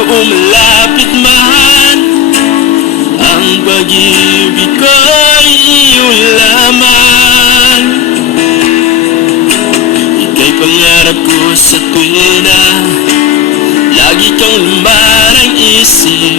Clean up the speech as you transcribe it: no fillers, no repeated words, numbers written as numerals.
umalapit man, ang pag-ibig ko'y iyo lamang. Ika'y pangarap ko sa tuwina, lagi kang lumarang isip.